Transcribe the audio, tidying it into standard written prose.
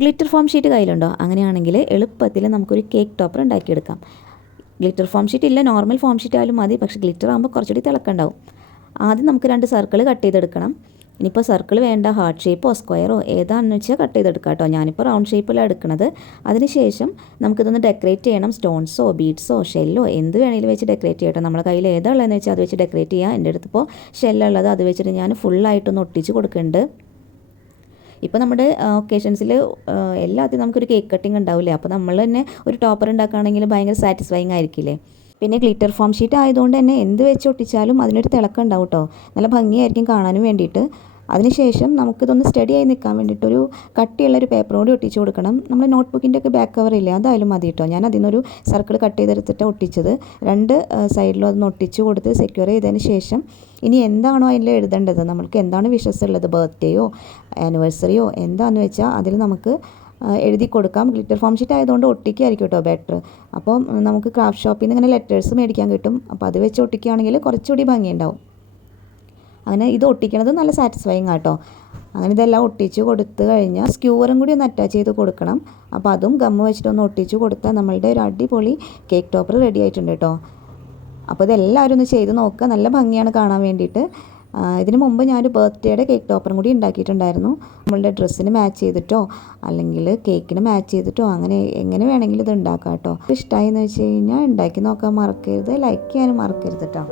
Glitter form sheet കയ്യിലുണ്ടോ? അങ്ങനെയാണെങ്കിൽ എളുപ്പത്തിൽ നമുക്കൊരു കേക്ക് ടോപ്പർ ഉണ്ടാക്കിയെടുക്കാം. ഗ്ലിറ്റർ ഫോം ഷീറ്റ് ഇല്ല, നോർമൽ ഫോം ഷീറ്റ് ആയാലും മതി. പക്ഷേ ഗ്ലിറ്റർ ആകുമ്പോൾ കുറച്ചുകൂടി തിളക്കണ്ടാവും. ആദ്യം നമുക്ക് 2 സർക്കിൾ കട്ട് ചെയ്തെടുക്കണം. ഇനിയിപ്പോൾ സർക്കിൾ വേണ്ട, ഹാർട്ട് ഷേപ്പോ സ്ക്വയറോ ഏതാണെന്ന് വെച്ചാൽ കട്ട് ചെയ്തെടുക്കാം കേട്ടോ. ഞാനിപ്പോൾ റൗണ്ട് ഷേപ്പിലാണ് എടുക്കുന്നത്. അതിനുശേഷം നമുക്കിതൊന്ന് ഡെക്കറേറ്റ് ചെയ്യണം. സ്റ്റോൺസോ ബീഡ്സോ ഷെല്ലോ എന്ത് വേണമെങ്കിലും വെച്ച് ഡെക്കറേറ്റ് ചെയ്യട്ടോ. നമ്മുടെ കയ്യിൽ ഏതാണെന്ന് വെച്ചാൽ അത് വെച്ച് ഡെക്കറേറ്റ് ചെയ്യുക. എൻ്റെ അടുത്തിപ്പോൾ ഷെല്ലുള്ളത്, അത് വെച്ചിട്ട് ഞാൻ ഫുള്ളായിട്ടൊന്ന് ഒട്ടിച്ച് കൊടുക്കുന്നുണ്ട്. ഇപ്പോൾ നമ്മുടെ ഒക്കേഷൻസിൽ എല്ലാത്തിനും നമുക്കൊരു കേക്ക് കട്ടിങ് ഉണ്ടാവില്ലേ. അപ്പോൾ നമ്മൾ തന്നെ ഒരു ടോപ്പർ ഉണ്ടാക്കുകയാണെങ്കിൽ ഭയങ്കര സാറ്റിസ്ഫൈങ് ആയിരിക്കില്ലേ. പിന്നെ ഗ്ലിറ്റർ ഫോം ഷീറ്റ് ആയതുകൊണ്ട് തന്നെ എന്ത് വെച്ച് ഒട്ടിച്ചാലും അതിനൊരു തിളക്കം ഉണ്ടാവും കേട്ടോ. നല്ല ഭംഗിയായിരിക്കും കാണാനും വേണ്ടിയിട്ട്. അതിനുശേഷം നമുക്കിതൊന്ന് സ്റ്റഡി ആയി നിൽക്കാൻ വേണ്ടിയിട്ടൊരു കട്ടിയുള്ളൊരു പേപ്പർ കൂടി ഒട്ടിച്ച് കൊടുക്കണം. നമ്മൾ നോട്ട് ബുക്കിൻ്റെ ഒക്കെ ബാക്ക് കവർ ഇല്ലേ, അതായാലും മതി കേട്ടോ. ഞാൻ അതിനൊരു സർക്കിൾ കട്ട് ചെയ്തെടുത്തിട്ട് ഒട്ടിച്ചത്. 2 സൈഡിലും അതൊന്ന് ഒട്ടിച്ച് കൊടുത്ത് സെക്യൂർ ചെയ്തതിന് ശേഷം ഇനി എന്താണോ അതിൽ എഴുതേണ്ടത്, നമ്മൾക്ക് എന്താണ് വിഷസ് ഉള്ളത്, ബർത്ത്ഡേയോ ആനിവേഴ്സറിയോ എന്താണെന്ന് വെച്ചാൽ അതിൽ നമുക്ക് എഴുതി കൊടുക്കാം. ഗ്ലിറ്റർ ഫോം ഷീറ്റ് ആയതുകൊണ്ട് ഒട്ടിക്കായിരിക്കും കേട്ടോ ബെറ്റർ. അപ്പം നമുക്ക് ക്രാഫ്റ്റ് ഷോപ്പിൽ നിന്ന് ഇങ്ങനെ ലെറ്റേഴ്സ് മേടിക്കാൻ കിട്ടും. അപ്പോൾ അത് വെച്ച് ഒട്ടിക്കുകയാണെങ്കിൽ കുറച്ചുകൂടി ഭംഗിയുണ്ടാവും. അങ്ങനെ ഇത് ഒട്ടിക്കണത് നല്ല സാറ്റിസ്ഫൈങ് ആട്ടോ. അങ്ങനെ ഇതെല്ലാം ഒട്ടിച്ച് കൊടുത്ത് കഴിഞ്ഞാൽ സ്ക്യൂവറും കൂടി ഒന്ന് അറ്റാച്ച് ചെയ്ത് കൊടുക്കണം. അപ്പോൾ അതും ഗമ്മ് വെച്ചിട്ടൊന്ന് ഒട്ടിച്ച് കൊടുത്താൽ നമ്മളുടെ ഒരു അടിപൊളി കേക്ക് ടോപ്പർ റെഡി ആയിട്ടുണ്ട് കേട്ടോ. അപ്പോൾ ഇതെല്ലാവരും ഒന്ന് ചെയ്ത് നോക്കുക, നല്ല ഭംഗിയാണ് കാണാൻ വേണ്ടിയിട്ട്. ഇതിന് മുമ്പ് ഞാനൊരു ബർത്ത്ഡേയുടെ കേക്ക് ടോപ്പറും കൂടി ഉണ്ടാക്കിയിട്ടുണ്ടായിരുന്നു. നമ്മളുടെ ഡ്രസ്സിന് മാച്ച് ചെയ്തിട്ടോ അല്ലെങ്കിൽ കേക്കിന് മാച്ച് ചെയ്തിട്ടോ അങ്ങനെ എങ്ങനെ വേണമെങ്കിലും ഇത് ഉണ്ടാക്കാം കേട്ടോ. ഇഷ്ടമായി എന്ന് വെച്ച് കഴിഞ്ഞാൽ ഉണ്ടാക്കി നോക്കാൻ മറക്കരുത്, ലൈക്ക് ചെയ്യാനും മറക്കരുത് കേട്ടോ.